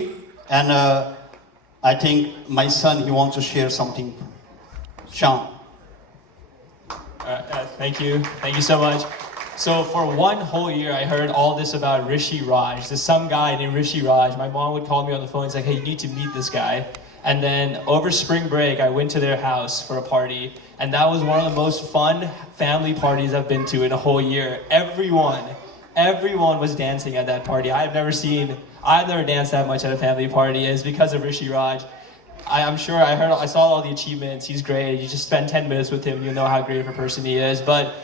And I think my son, he wants to share something. Sean. Thank you. Thank you so much. So for one whole year, I heard all this about Rishi Raj. There's some guy named Rishi Raj. My mom would call me on the phone and say, hey, you need to meet this guy. And then over spring break, I went to their house for a party. And that was one of the most fun family parties I've been to in a whole year. Everyone was dancing at that party. I've never danced that much at a family party. And it's because of Rishi Raj. I saw all the achievements. He's great. You just spend 10 minutes with him, you know how great of a person he is. But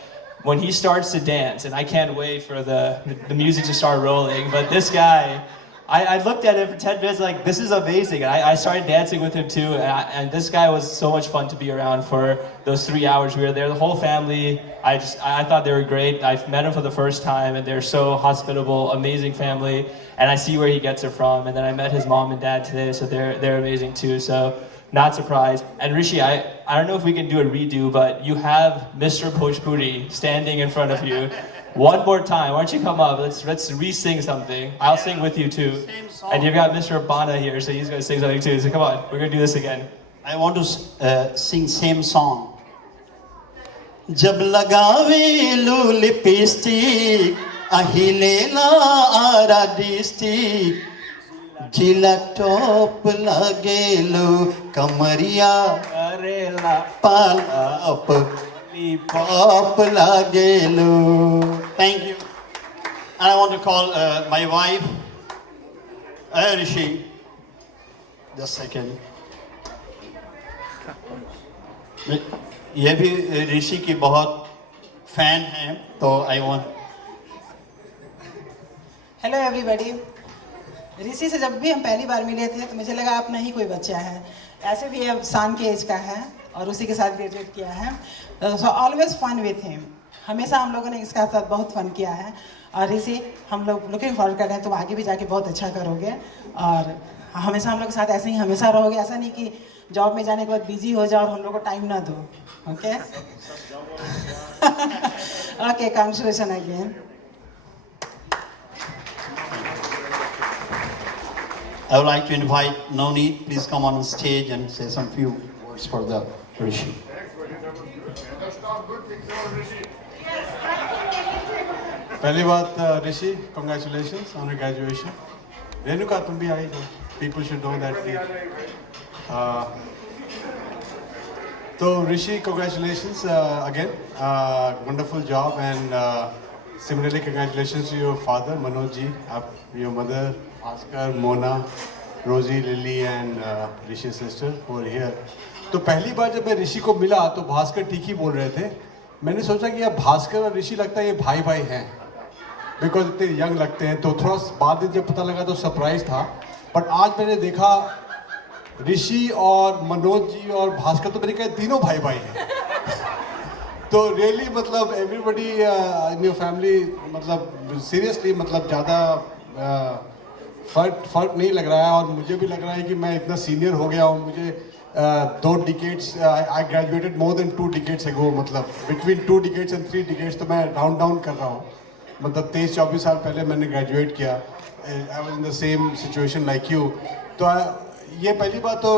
when he starts to dance, and I can't wait for the music to start rolling, but this guy, I looked at him for 10 minutes like, this is amazing. And I started dancing with him too, and this guy was so much fun to be around for those 3 hours we were there. The whole family, I thought they were great. I've met him for the first time, and they're so hospitable, amazing family, and I see where he gets it from. And then I met his mom and dad today, so they're amazing too, so not surprised. And Rishi, I don't know if we can do a redo, but you have Mr. Bhojpuri standing in front of you. One more time, why don't you come up? Let's re-sing something. I'll sing with you too. And you've got Mr. Bana here, so he's gonna sing something too. So come on, we're gonna do this again. I want to sing same song. जब लगावे लो लिपस्टिक अहिलेला आरा डिस्टिक जिला टॉप लागेलो कमरिया करेला पालाप पॉप लागेलो. Thank you. And I want to call my wife, Rishi. Just a second. ये भी ऋषि की बहुत फैन है, तो I want. Hello everybody. Rishi से जब भी हम पहली बार मिले थे तो मुझे लगा अपना ही कोई बच्चा है. ऐसे भी अब शान के एज का है और उसी के साथ ग्रेजुएट किया है. So always fun with him. हमेशा हम लोगों ने इसका साथ बहुत फन किया है. और ऋषि, हम लोग लुकिंग फॉरवर्ड कर रहे हैं, तुम आगे भी जाके बहुत अच्छा करोगे और हमेशा हम लोग के साथ ऐसे ही हमेशा रहोगे. ऐसा नहीं कि जॉब में जाने के बाद बिजी हो जाओ और हम लोग को टाइम ना दो. Okay okay, congratulation again. I would like to invite Navneet, please come on stage and say some few words for the Rishi. पहली बात ऋषि, congratulations on your graduation. Renuka, तुम भी आई हो. People should know that. So Rishi, congratulations again. Wonderful job, and similarly congratulations to your father Manoj ji, your mother Bhaskar, Mona, Rosie, Lily, and Rishi's sister who are here. तो पहली बार जब मैं ऋषि को मिला तो भास्कर ठीक ही बोल रहे थे. मैंने सोचा कि अब भास्कर और ऋषि लगता है ये भाई भाई हैं, बिकॉज इतने यंग लगते हैं. तो थोड़ा बाद में जब पता लगा तो सरप्राइज था. बट आज मैंने देखा ऋषि और मनोज जी और भास्कर, तो मैंने कहा तीनों भाई भाई हैं. तो रियली मतलब एवरीबडी इन योर फैमिली, मतलब सीरियसली, मतलब ज़्यादा फर्क नहीं लग रहा है. और मुझे भी लग रहा है कि मैं इतना सीनियर हो गया हूँ. मुझे 2 decades, I graduated more than 2 decades ago, मतलब बिटवीन 2 डिकेड्स एंड 3 डिकेड्स. तो मैं राउंड डाउन कर रहा हूँ, मतलब 23-24 साल पहले मैंने ग्रेजुएट किया. I was in the same situation like you. तो ये पहली बात तो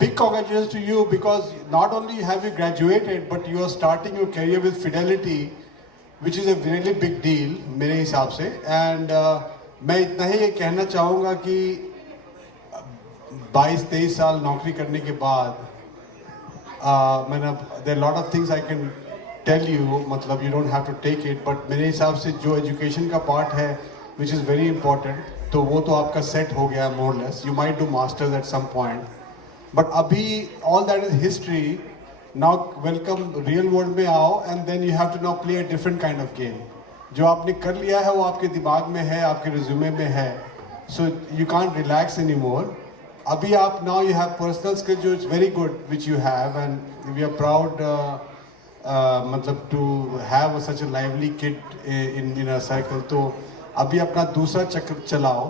big congratulations to you, because not only have you graduated but you are starting your career with Fidelity, which is a really big deal मेरे हिसाब से. एंड मैं इतना ही ये कहना चाहूँगा कि 22-23 साल नौकरी करने के बाद मैंने there lot of things I can tell you, मतलब you don't have to take it, but मेरे हिसाब से जो एजुकेशन का पार्ट है विच इज़ वेरी इंपॉर्टेंट, तो वो तो आपका सेट हो गया more less. You might do masters at some point, but अभी all that is history. Now welcome real world में आओ, and then you have to now play a different kind of game. जो आपने कर लिया है वो आपके दिमाग में है, आपके रिज्यूमे में है, so you can't relax any more. अभी आप now you have personal skill जो it's very good which you have, and we are proud मतलब to have such a lively kid in a circle. तो अभी अपना दूसरा चक्कर चलाओ,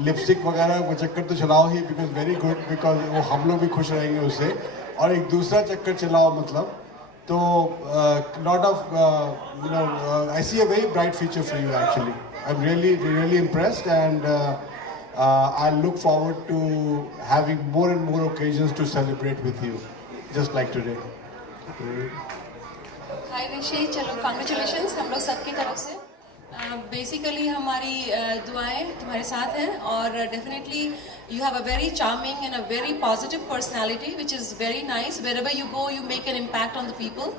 लिपस्टिक वगैरह वो चक्कर तो चलाओ ही, बिकॉज वेरी गुड, बिकॉज वो हम लोग भी खुश रहेंगे उससे. और एक दूसरा चक्कर चलाओ, मतलब तो lot of I see a very bright future for you actually. I'm really impressed, and I look forward to having more and more occasions to celebrate with you, just like today. हाय ऋषि, चलो कांग्रेचुलेशंस हम लोग सबकी तरफ से. बेसिकली हमारी दुआएं तुम्हारे साथ हैं और definitely you have a very charming and a very positive personality which is very nice. Wherever you go you make an impact on the people.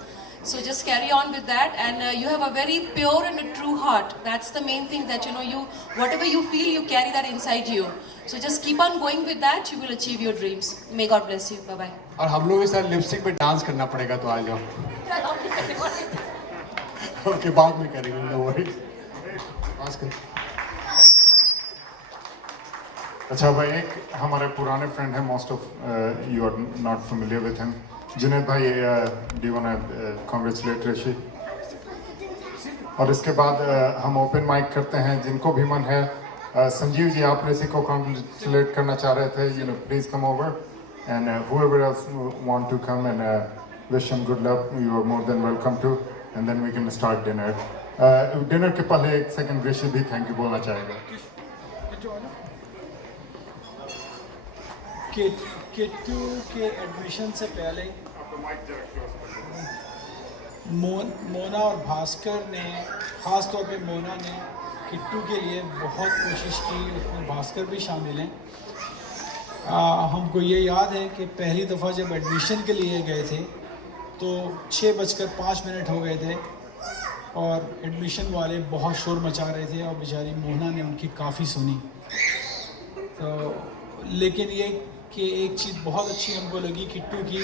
So just carry on with that, and you have a very pure and a true heart. That's the main thing, that you whatever you feel, you carry that inside you. So just keep on going with that. You will achieve your dreams. May God bless you. Bye bye. और हम लोग इस लिपस्टिक पे डांस करना पड़ेगा, तो आ जाओ. ओके, बाद में करेंगे, नो वरीज. अच्छा भाई, एक हमारे पुराने फ्रेंड है, most of you are not familiar with him. Junaid भाई, do you want to congratulate Rishi? और इसके बाद हम ओपन माइक करते हैं जिनको भी मन है. संजीव जी, आप ऋषि को कांग्रेचुलेट करना चाह रहे थे, please come over, and whoever else want to come and wish him good luck, you are more than welcome to, and then we can start dinner. Dinner के पहले एक सेकंड ऋषि भी थैंक यू बोलना चाहेगा. किट्टू के एडमिशन से पहले मोना और भास्कर ने, ख़ास तौर पे मोना ने किट्टू के लिए बहुत कोशिश की, उसमें भास्कर भी शामिल हैं. हमको ये याद है कि पहली दफ़ा जब एडमिशन के लिए गए थे तो 6:05 हो गए थे और एडमिशन वाले बहुत शोर मचा रहे थे और बेचारी मोना ने उनकी काफ़ी सुनी. तो लेकिन ये कि एक चीज़ बहुत अच्छी हमको लगी किट्टू की,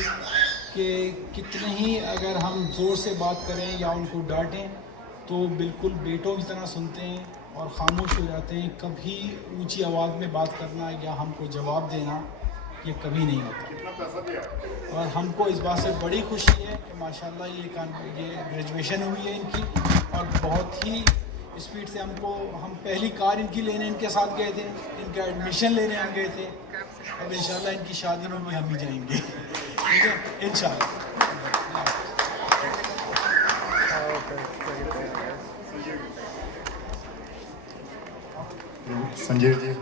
कि कितने ही अगर हम ज़ोर से बात करें या उनको डांटें तो बिल्कुल बेटों की तरह सुनते हैं और ख़ामोश हो जाते हैं. कभी ऊंची आवाज़ में बात करना या हमको जवाब देना ये कभी नहीं होता. और हमको इस बात से बड़ी खुशी है कि माशाल्लाह ये ग्रेजुएशन हुई है इनकी, और बहुत ही स्पीड से हम पहली कार इनकी लेने इनके साथ गए थे, इनका एडमिशन लेने हम गए थे. अब इंशाल्लाह इनकी शादी में भी हम ही जाएंगे, ठीक है, इंशाल्लाह. Sanjeev ji.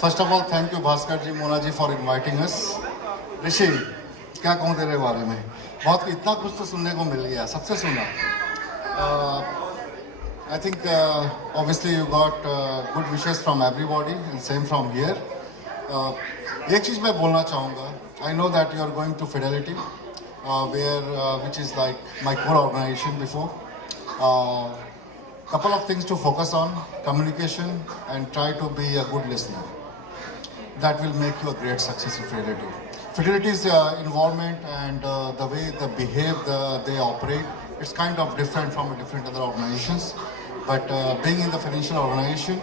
First of all thank you Bhaskar ji, Mona ji for inviting us. Rishi, क्या कहूँ तेरे बारे में, बहुत इतना कुछ तो सुनने को मिल गया, सबसे सुना. I think obviously you got good wishes from everybody and same from here. एक चीज़ मैं बोलना चाहूँगा, I know that you are going to Fidelity where which is like my core organization before. Couple of things to focus on: communication and try to be a good listener. That will make you a great success in Fidelity. Fidelity's environment and the way they behave, they operate, it's kind of different from different other organizations. But being in the financial organization,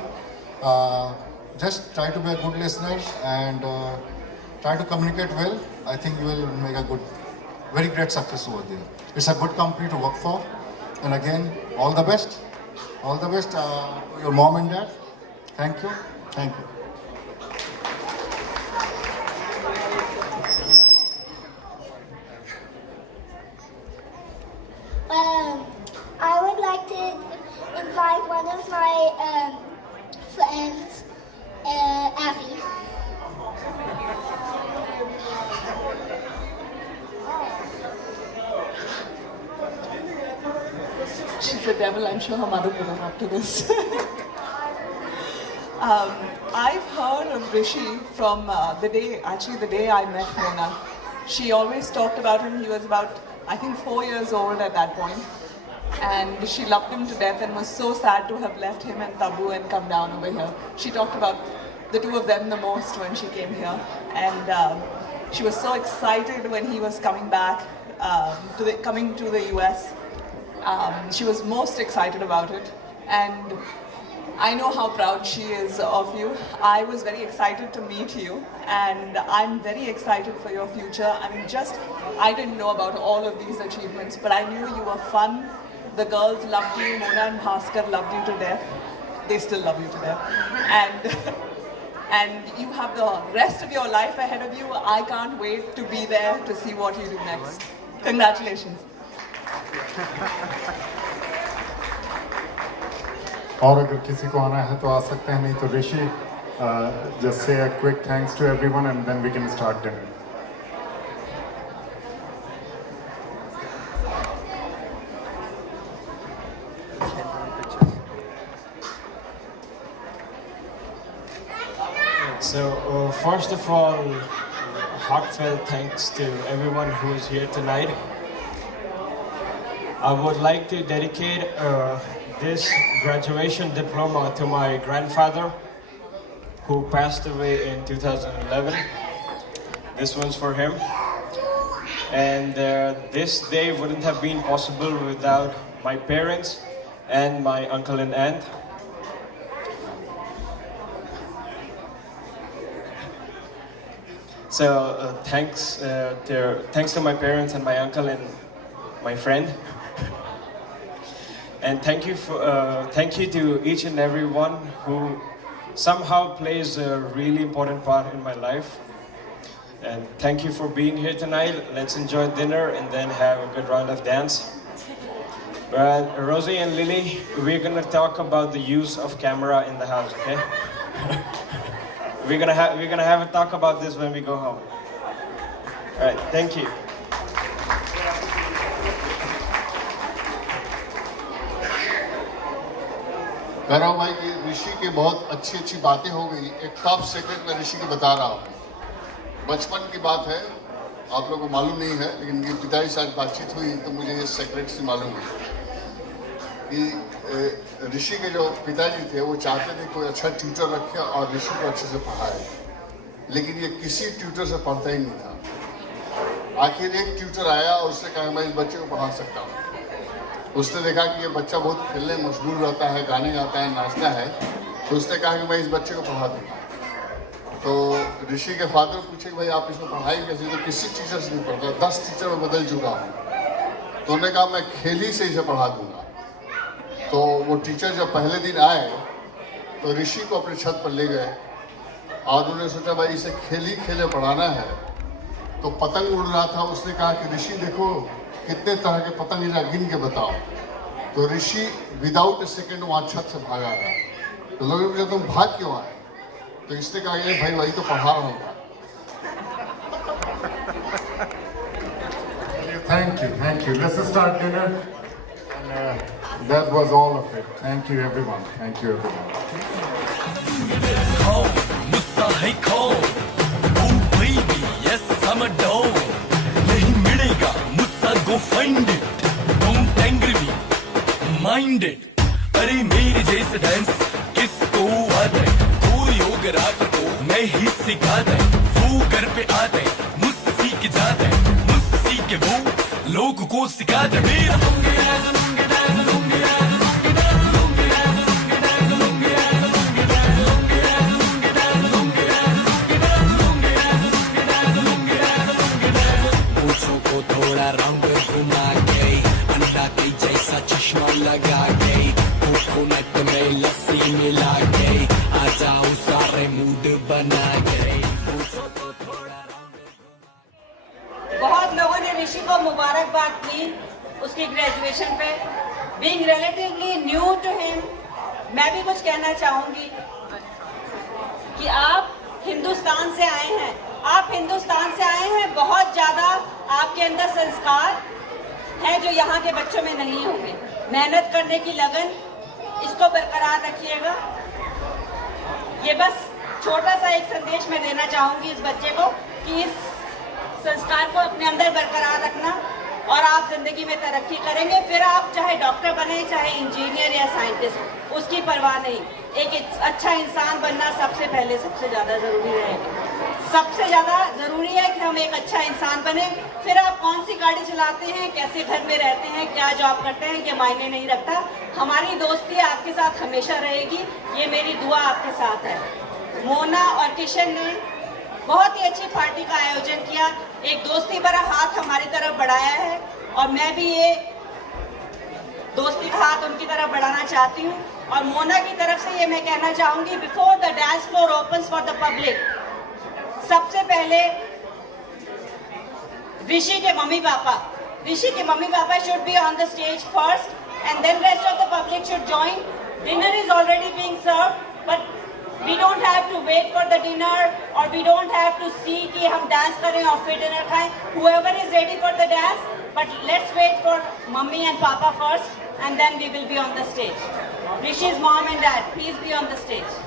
just try to be a good listener and try to communicate well. I think you will make a very great success over there. It's a good company to work for. And again, all the best. All the best to your mom and dad. Thank you. Thank you. I would like to invite one of my friends, Avi. She's a devil. I'm sure her mother put her up to this. I've heard of Rishi from the day I met Mona. She always talked about him. He was about, I think, 4 years old at that point. And she loved him to death and was so sad to have left him and Tabu and come down over here. She talked about the two of them the most when she came here. And she was so excited when he was coming back, coming to the US. She was most excited about it, and I know how proud she is of you. I was very excited to meet you, and I'm very excited for your future. I mean, I didn't know about all of these achievements, but I knew you were fun. The girls loved you. Mona and Bhaskar loved you to death. They still love you to death. And and you have the rest of your life ahead of you. I can't wait to be there to see what you do next. Congratulations. और अगर किसी को आना है तो आ सकते हैं, नहीं तो ऋषि just say a quick thanks to everyone and then we can start dinner. So, first of all, heartfelt thanks to everyone who is here tonight. I would like to dedicate this graduation diploma to my grandfather, who passed away in 2011. This one's for him. And this day wouldn't have been possible without my parents and my uncle and aunt. So thanks to my parents and my uncle and my friend. And thank you to each and every one who somehow plays a really important part in my life. And thank you for being here tonight. Let's enjoy dinner and then have a good round of dance. But Rosie and Lily, we're gonna talk about the use of camera in the house, okay? We're gonna have a talk about this when we go home. All right, thank you. कह रहा हूँ भाई कि ऋषि की बहुत अच्छी अच्छी बातें हो गई। एक टॉप सीक्रेट मैं ऋषि को बता रहा हूँ। बचपन की बात है, आप लोगों को मालूम नहीं है, लेकिन मेरे पिताजी से आज बातचीत हुई तो मुझे ये सीक्रेट से मालूम है कि ऋषि के जो पिताजी थे वो चाहते थे कोई अच्छा ट्यूटर रखे और ऋषि को अच्छे से पढ़ाए, लेकिन ये किसी ट्यूटर से पढ़ता ही नहीं था। आखिर एक ट्यूटर आया और उसने कहा मैं इस बच्चे को पढ़ा सकता हूँ। उसने देखा कि ये बच्चा बहुत खेलने में मशगूल रहता है, गाने गाता है, नाचता है, तो उसने कहा कि मैं इस बच्चे को पढ़ा दूँगा। तो ऋषि के फादर पूछे कि भाई आप इसको पढ़ाई कैसे? तो किसी टीचर से नहीं पढ़ता, 10 टीचर में बदल चुका हूँ। तो उन्होंने कहा मैं खेल ही से इसे पढ़ा दूँगा। तो वो टीचर जब पहले दिन आए तो ऋषि को अपने छत पर ले गए और उन्होंने सोचा भाई इसे खेल ही खेले पढ़ाना है। तो पतंग उड़ रहा था, उसने कहा कि ऋषि देखो कितने तरह के पतंग जरा गिन के बताओ। तो ऋषि विदाउट ए सेकेंड वहाँ छत से भागा था। तो लोगों ने पूछा तुम भाग क्यों आए? तो इसने कहा ये भाई वही तो पढ़ा रहा हूँ। Thank you. Let's start dinner. And that was all of it. Thank you everyone. Thank you everyone. मुस्सा है कौन? Oh baby, yes I'm a dog. नहीं मिलेगा मुस्सा, go find it. Don't angry me, mind it. अरे मेरे जैसे डांस किसको आता है? कोरियोग्राफर को मैं ही सिखाता है। वो घर पे आता है, मुझसे सीख जाता है, मुझसे सीख के वो लोगों को सिखाता है। मेरा पूछों को थोड़ा राउंड घुमा के अंडा के जैसा चश्मा लगा के कोकोनट में लस्सी मिला के आ जाओ सारे मूड बना के पूछों को थोड़ा बहुत लोगों ने ऋषि को मुबारकबाद की उसकी ग्रेजुएशन पे। Being relatively new to him, मैं भी कुछ कहना चाहूंगी कि आप हिंदुस्तान से आए हैं। आप हिंदुस्तान से आए हैं, बहुत ज़्यादा आपके अंदर संस्कार हैं जो यहाँ के बच्चों में नहीं होंगे। मेहनत करने की लगन, इसको बरकरार रखिएगा। ये बस छोटा सा एक संदेश मैं देना चाहूँगी इस बच्चे को कि इस संस्कार को अपने अंदर बरकरार रखना और आप जिंदगी में तरक्की करेंगे। फिर आप चाहे डॉक्टर बने, चाहे इंजीनियर या साइंटिस्ट, उसकी परवाह नहीं। एक अच्छा इंसान बनना सबसे पहले सबसे ज़्यादा ज़रूरी है। सबसे ज़्यादा ज़रूरी है कि हम एक अच्छा इंसान बने। फिर आप कौन सी गाड़ी चलाते हैं, कैसे घर में रहते हैं, क्या जॉब करते हैं, ये मायने नहीं रखता। हमारी दोस्ती आपके साथ हमेशा रहेगी, ये मेरी दुआ आपके साथ है। मोना और किशन ने बहुत ही अच्छी पार्टी का आयोजन किया, एक दोस्ती भरा हाथ हमारी तरफ बढ़ाया है और मैं भी ये दोस्ती का हाथ उनकी तरफ बढ़ाना चाहती हूँ। और मोना की तरफ से ये मैं कहना चाहूंगी, before the dance floor opens for the public, सबसे पहले ऋषि के mummy papa should be on the stage first and then rest of the public should join. Dinner is already being served, but we don't have to wait for the dinner or we don't have to see कि हम dance करें और फिर dinner खाएं. Whoever is ready for the dance, but let's wait for mummy and papa first and then we will be on the stage. Rishi's mom and dad, please be on the stage.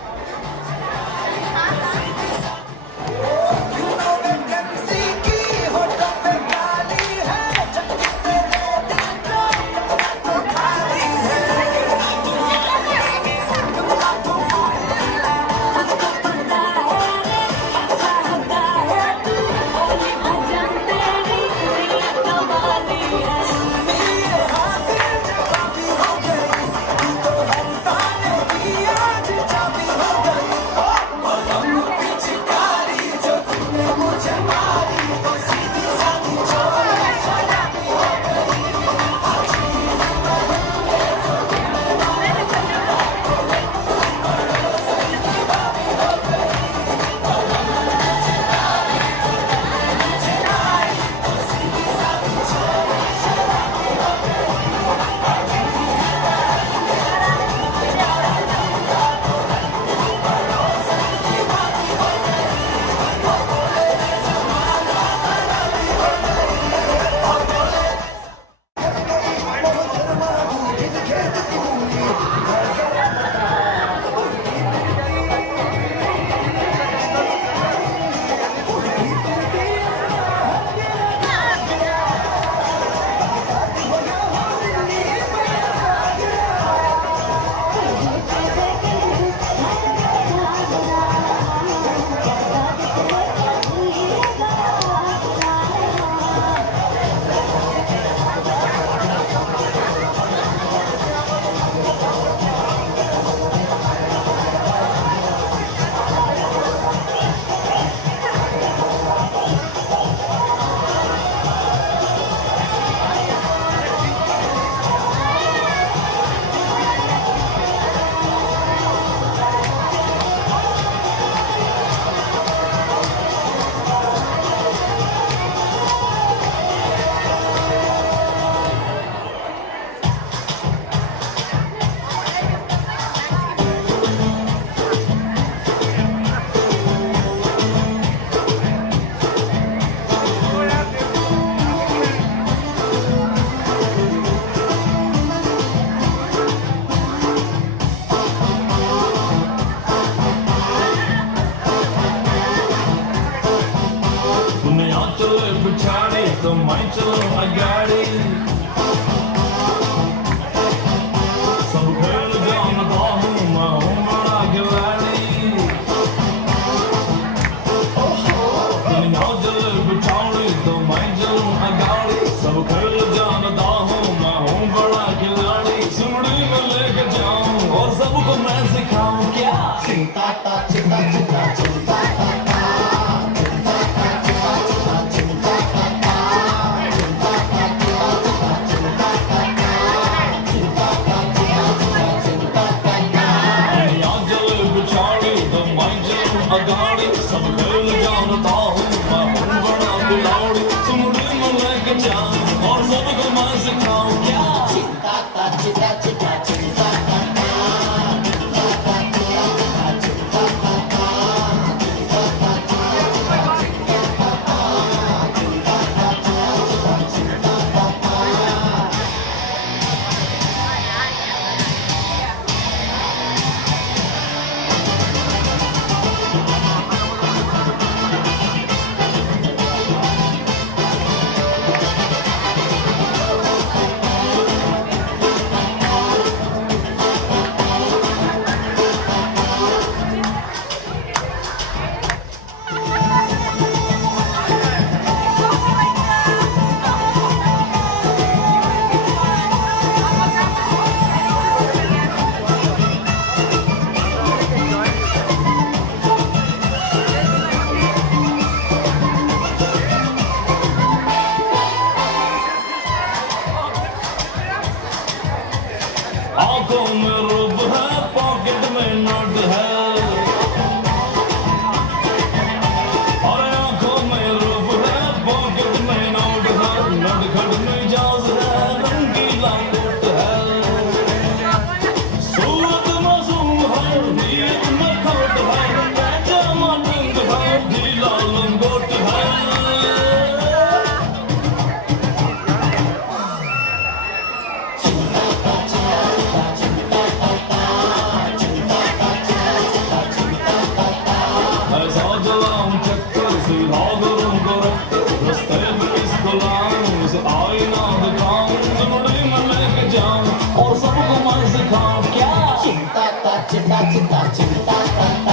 तो मैं चलो अगाड़ी सब खेल जानता हूँ मैं हूँ बड़ा खिलाड़ी दुनिया चले बिछाड़ी तो मैं चलूँ अगाड़ी सब खेल जानता हूँ मैं हूँ बड़ा खिलाड़ी सुमड़ी में लेके जाऊँ और सबको मैं सिखाऊँ क्या चिंता चिंता चिंता चिंता अगाड़ी सब खेल जानता हूँ मैं हूँ बड़ा खिलाड़ी सुमड़ी में लेके जाऊँ और सबको मैं सिखाऊँ क्या चिंता चिंता चिंता चिंता मिजाज है रंगीला मोट है सूरत मासूम है नीयत में खोट है पैजामा ढंग है ढीला लंगोट है ऐसा जलाऊं चक्कर से भागरूं करूं रस्ते में इसको लाऊं इसे आईना दिखाऊं चमड़ी में लेके जाऊं और सबको मैं सिखाऊं क्या चिंता चिंता चिंता चिंता